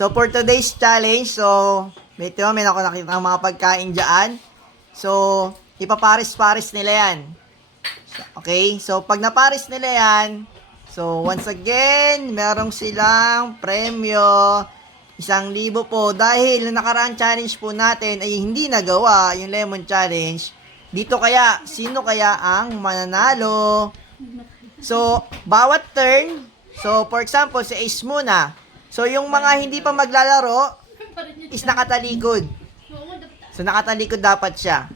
So, for today's challenge, may nakita ng mga pagkain dyan. So, ipaparis-paris nila yan. Okay? So, pag naparis nila yan, so, once again, merong silang premyo, 1,000 po. Dahil na nakaraang challenge po natin ay hindi nagawa, yung lemon challenge, dito kaya, sino kaya ang mananalo? So, bawat turn, so, for example, si Ace muna. So, yung mga hindi pa maglalaro, is nakatalikod. So, nakatalikod dapat siya.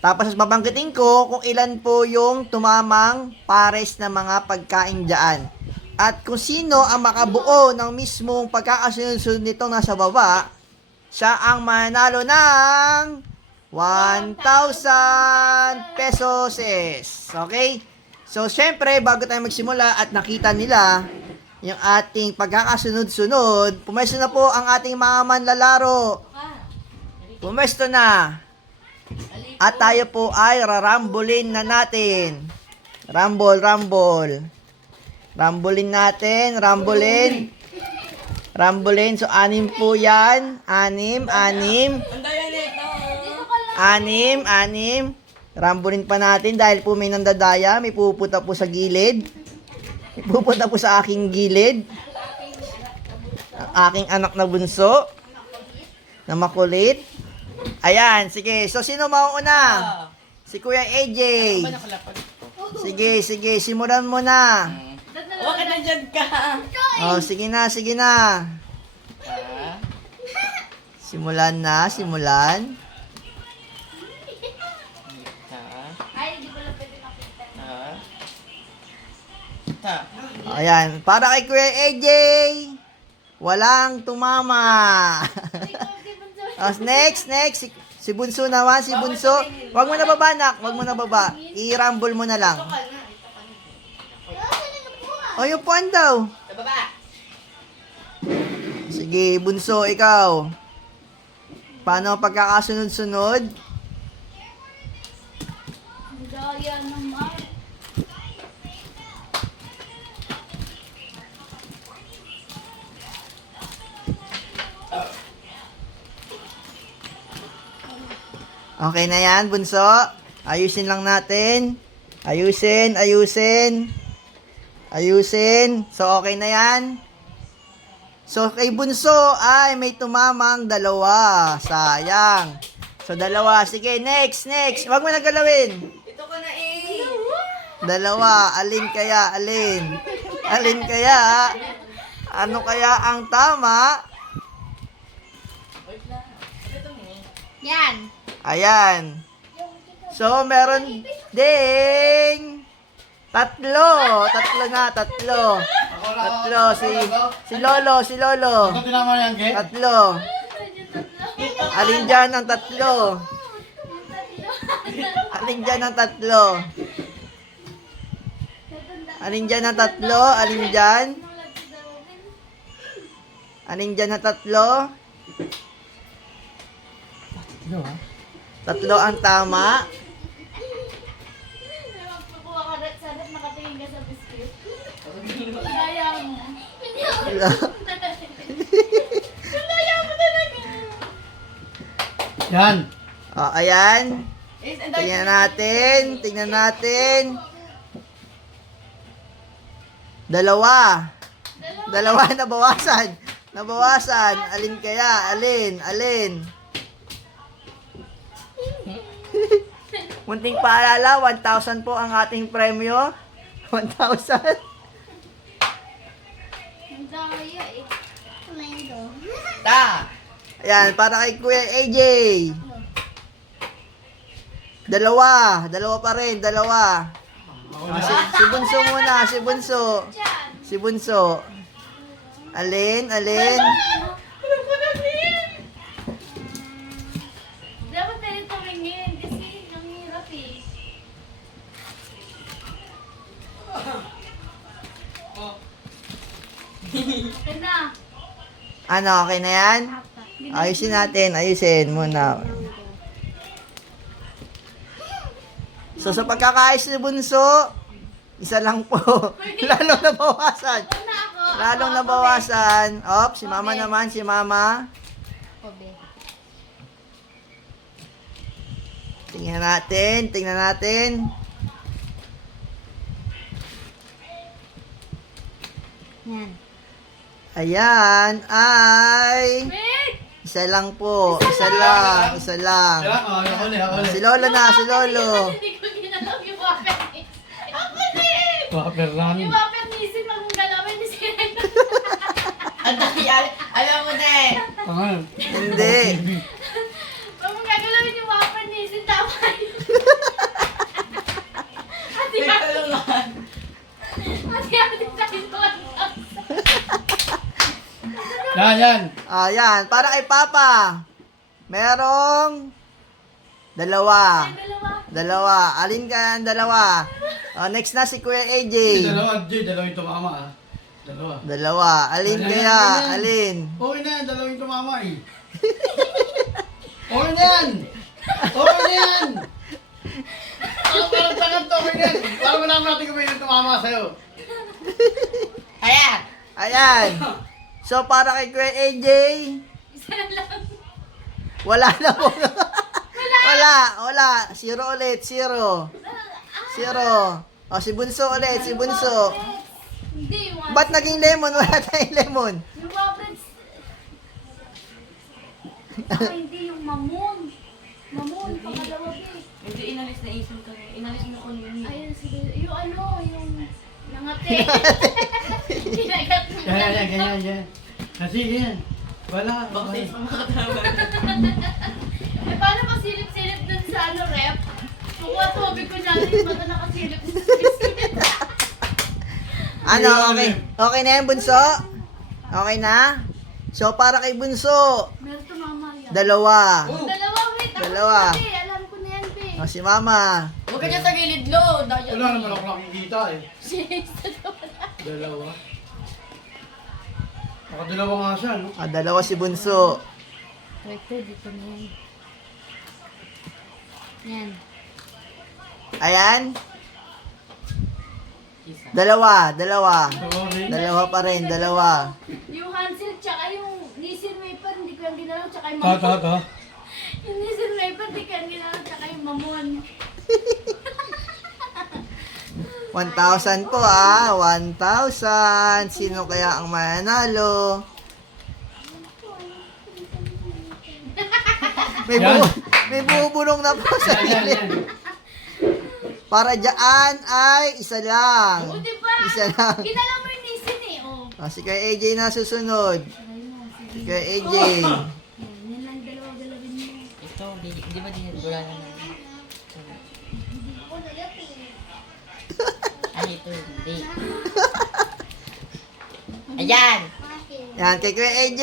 Tapos, babanggitin ko kung ilan po yung tumamang pares na mga pagkain dyan. At kung sino ang makabuo ng mismong pagkakasunod-sunod nitong nasa baba, siya ang manalo ng 1,000 pesos. Okay? So, syempre, bago tayo magsimula at nakita nila yung ating pagkakasunod-sunod, pumesto na po ang ating mga manlalaro. Pumesto na. At tayo po ay rarambulin na natin. Rumble. Rambulin natin, rambulin. So, 6 po yan. 6. Rambulin pa natin dahil po may nandadaya. May pupunta po sa gilid. May pupunta po sa aking gilid. Ang aking anak na bunso. Na makulit. Ayan, sige. So, sino mauuna? Si Kuya AJ. Sige. Simulan mo na. Huwag ka na dyan ka. Oh, sige na. Simulan. Ayan, para kay Kuya AJ, walang tumama. Next, si Bunso naman, si Bunso. Wag mo na baba, nak. I-rumble mo na lang. O, yung puan daw. Sa baba. Sige, Bunso, ikaw. Paano ang pagkakasunod-sunod? Daya naman. Okay na yan, Bunso. Ayusin lang natin. Ayusin. So, okay na yan. So, kay Bunso ay may tumamang 2. Sayang. So, 2. Sige, next. Huwag mo na galawin. Ito ko na eh. 2. Alin kaya? Ano kaya ang tama? Yan. Ayan. So, meron ding 3. 3 na. Si Lolo. Ito tinama yan, Ge? 3. Alin dyan ang 3? Alin dyan ang 3? Alin dyan ang 3? Alin dyan ang 3? 3 ang tama. Magpakuha ka rin. Sana nakatingin ka sa biscuit. Daya mo. Daya mo talaga. Yan. Ayan. Is, ang dami. Tingnan natin. 2. 2 nabawasan. Alin kaya? Alin? Munting paalala, 1,000 po ang ating premyo. 1,000. Ang daya eh. Ta. Ayan, para kay Kuya AJ. 2 pa rin. Si Bunso muna, si Bunso. Alin? Dapat tayo tumingin kasi nanghirap eh. Okay na. Ano, okay na yan? Ayusin muna. So, sa pagkakaayos ni Bunso, isa lang po. Lalo na bawasan. Una ako. Lalong nabawasan. Op, si mama naman, si mama. Kobe. Tingnan natin. Yan. Ayan, ay... Wait! Isa lang po. Isa lang. Kaya, ako Si Lolo na, si Lolo. Hindi ko ginalaw yung wapper nisin. Ako din! Wapper lang. Yung wapper nisin, pag mong galawin, hindi siya. Ang dami, alam mo na eh. Hindi. Pag mong gagalawin yung wapper nisin, tama yun. Ate, Nagtulungan. ate tayo 1,000. Yan. Ayan, para kay Papa. Merong... Dalawa. Ay, dalawa. Dalawa. Alin ka ang dalawa? Next na si Kuya AJ. Dalawa yung tumama ah. Dalawa. Dalawa. Alin Ayan, kaya? ayan. Alin? Okay na yan, dalawa yung tumama eh. Okay na yan! Okay na yan! Parang tangan to, okay na yan. Para malaman natin kung may yung tumama sa'yo. Ayan. Ayan. So, para kay Kuya AJ, Isa lang. wala na po. Wala. Zero ulit, zero. Zero. O, si Bunso ulit, si Bunso. Hindi, yung Ba't naging lemon? Wala tayong lemon. Yung waffles. Hindi, yung mamon. Mamon, pangalawa eh. Hindi inalis na isip ko. Inalis mo ko yun. Ayun, sige. Yung yung nangate. Kinagat mo. Ganyan. Kasi yan. Wala. Bakit pa makatama? Eh, paano pasilip-silip dun sa rep? Kukuha tubig ko dyan, yung mata nakasilip dun sa biscuit. Ano, okay? Okay na yan, Bunso? Okay na? So, para kay Bunso, Meron to mama yan. dalawa. Dalawa, wait. Ako Dalawa. sabi, alam ko na yan, be. O, si Mama. Huwag ka niya sa gilid, lo. Wala naman ako nakikita eh. Dalawa. Dalawa. Nakadalawa nga siya, no? Dalawa si Bunso. Ito, dito na yan. Yan. Ayan. Isa. Dalawa. Sorry. Dalawa pa rin, dalawa. Yung Hansel, tsaka yung Nissin Wafer, hindi ko yung ginalaw, tsaka yung Ta. mamon. Yung Nissin Wafer, hindi ko yung ginalaw, tsaka yung mamon. 1,000 po 1,000. Sino kaya ang mananalo? Yan. May bubulong na po sa Yan. gilid. Para dyan ay isa lang. O, diba? Isa lang. Ginalaw mo yung Nissin eh, oh. Si Kuya AJ na susunod. Ayun na, Si sige. Kuya AJ. Yan, yan lang dalawa-dalawin mo. Ito, di ba dinadula na naman? Hindi ko nalat eh. Ano ito? Hindi. Ayan. Yan, kay Kuya AJ.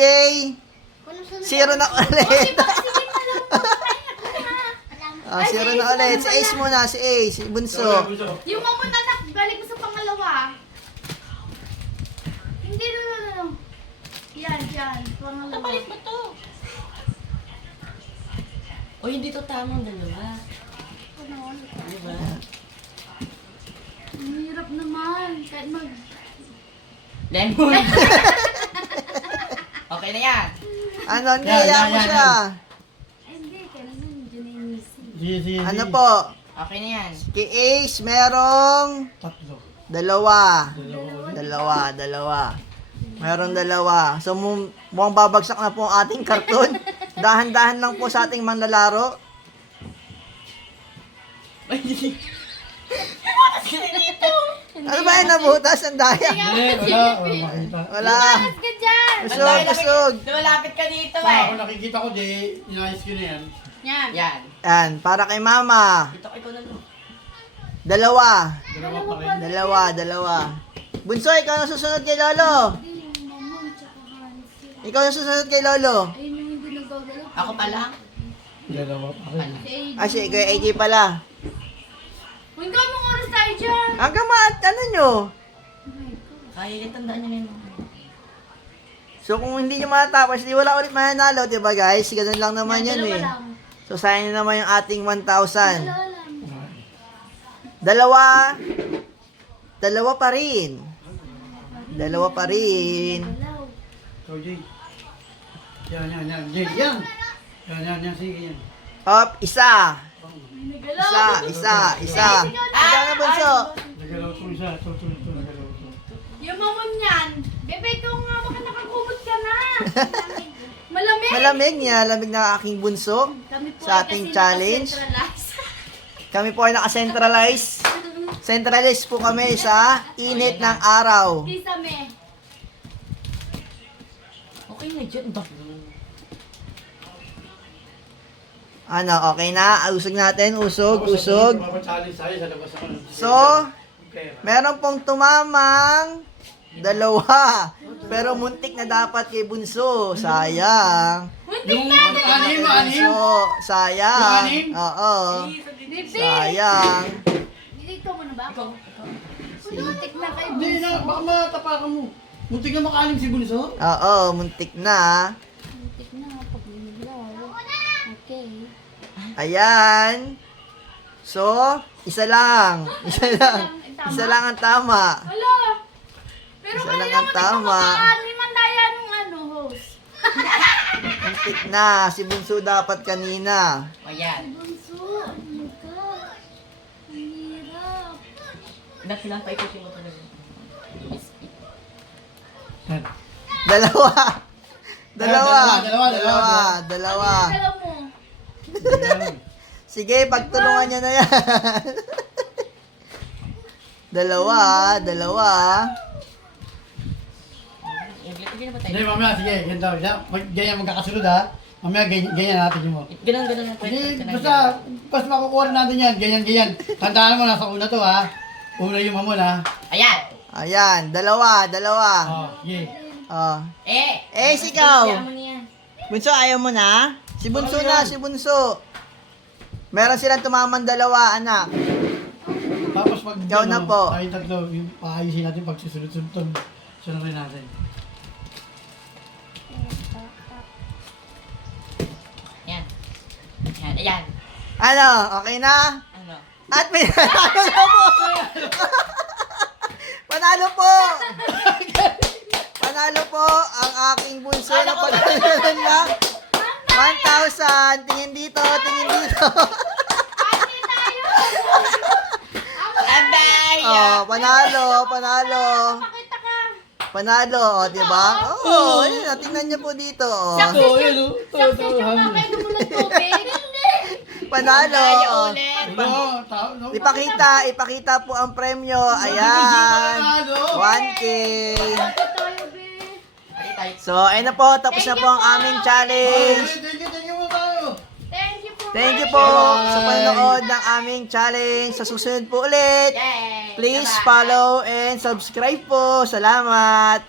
Zero na ulit. Zero na ulit. Si Ace muna, si Ace. Si Bunso. Yung mamon anak, balik mo sa pangalawa. Hindi, no. Yan, pangalawa. Kapalit mo to. O hindi to tamang dalawa. Di ba? Ang hirap naman. Kahit Lemon. Okay na yan. Ano, Yan, niyaya yan, mo yan, siya. Ay, hindi. Kailangan nandiyan na yung missing. Sige. Ano po? Okay na yan. Kay Ace, merong Tatlo. dalawa. Dalawa. Dalawa. Merong dalawa. So, mukhang babagsak na po ang ating karton. Dahan-dahan lang po sa ating manlalaro. Ano ba yung nabutas? Ang daya. Hindi, wala. Wala makita. Wala. Lumalas ka dyan! Busog. Lumalapit ka dito Ako eh. nakikita ko, di, inayos ko na yan. Yan. Yan. Yan, para kay Mama. Ito ko na lang. Dalawa. Dalawa pa rin. Dalawa. Bunso, ikaw na susunod kay Lolo. Hindi, yung mamon tsaka Hansel. Ikaw na susunod kay Lolo. Ayun yung hindi nagagalaw. Ako pa lang. Dalawa pa rin. Si Kuya AJ pala. Uy, anong oras tayo dyan? Hanggang ano nyo? Oh my God. Kaya yung tandaan niyo na yun. So kung hindi nyo matapos, di wala ulit mananalo, di ba guys? Ganun lang naman yan Dalawa eh. lang. So sayang na naman yung ating 1,000. Dalawa lang. Dalawa pa rin. Dalawa pa rin. Galaw. Ikaw, Jay. Yan. Jay, yan. Yan. Sige, yan. Up, isa. May nagalaw. Isa. Ikaw na, bunso. Nagalaw to isa. Ito. Nagalaw to. Yung mamon yan. Bebe, ikaw nga, baka nakakumot ka na. Malamig. Malamig niya, lamig na aking bunso. Kami po Sa ay ating kasi challenge. nakacentralize. Kami po ay nakacentralize. Centralize po kami sa init ng araw. Kisame. Okay na dyan. Ano, okay na? Usog natin, usog. Mapachallenge tayo sa labas naman. So, meron pong tumamang dalawa. Pero muntik na dapat kay bunso. Sayang. Yung anim. So, sayang. Yung anim? Oo. Bibi. Sayang. Dito mo na ba? Ikaw. Putik na kayo. Hindi na, baka matapakan mo. Muntik na makalim si Bunso. Oo, muntik na. Putik na pag naglaw. Okay. Ayan. So, isa lang. Isa lang ang tama. Wala. Pero Isa lang kanina ang mo tama. mandaya nung host. Muntik na. Si bunso dapat kanina. Ayan. Bunso, oh my God. Ang hirap. Dati lang pa ikusin mo talaga. Yan. Dalawa. Dalawa. Alam mo. Sige, pagtulungan niya na yan. Dalawa. Ganyan ba tayo? Hindi, mamaya, sige, ganito. Ganyan magkakasunod ha. Mamaya, ganyan natin yung mo. Ganun ang Hindi, basta makukuha rin natin yan. Ganyan. Tandaan mo, nasa una to ha. Una yung mamon ha. Ayan. Ayan, dalawa. Oh, sige. Oh. Ikaw. Kaya mo niya. Bunso, ayaw mo na? Si Bunso na, si Bunso. Meron silang tumamang dalawa, anak. Tapos pag Ikaw na po. tayo tatlo, yung paayusin natin pag susunod-sunod. Sunod natin. Ayan. Ano, okay na? Ano? At may panalo na po! Panalo po! Panalo po ang aking bunso na pagkakalan lang. 1,000! Tingin dito! Abay! Oh, panalo! Pakita ka. Panalo, oh, di ba? Oh, ayun, tingnan niyo po dito. Oh. Oo, yun o. Success yung kakain mo ng tubig. Panalo! Oh. Ulit. Ipakita po ang premyo. Ayan. 1K. Bakit tayo, be? Pati tayo. So, ayun na po. Tapos na po ang aming challenge. Thank you mo tayo. Thank you po. Thank you po sa panonood ng aming challenge. Sa susunod po ulit. Yay! Please Bye-bye. follow and subscribe po. Salamat.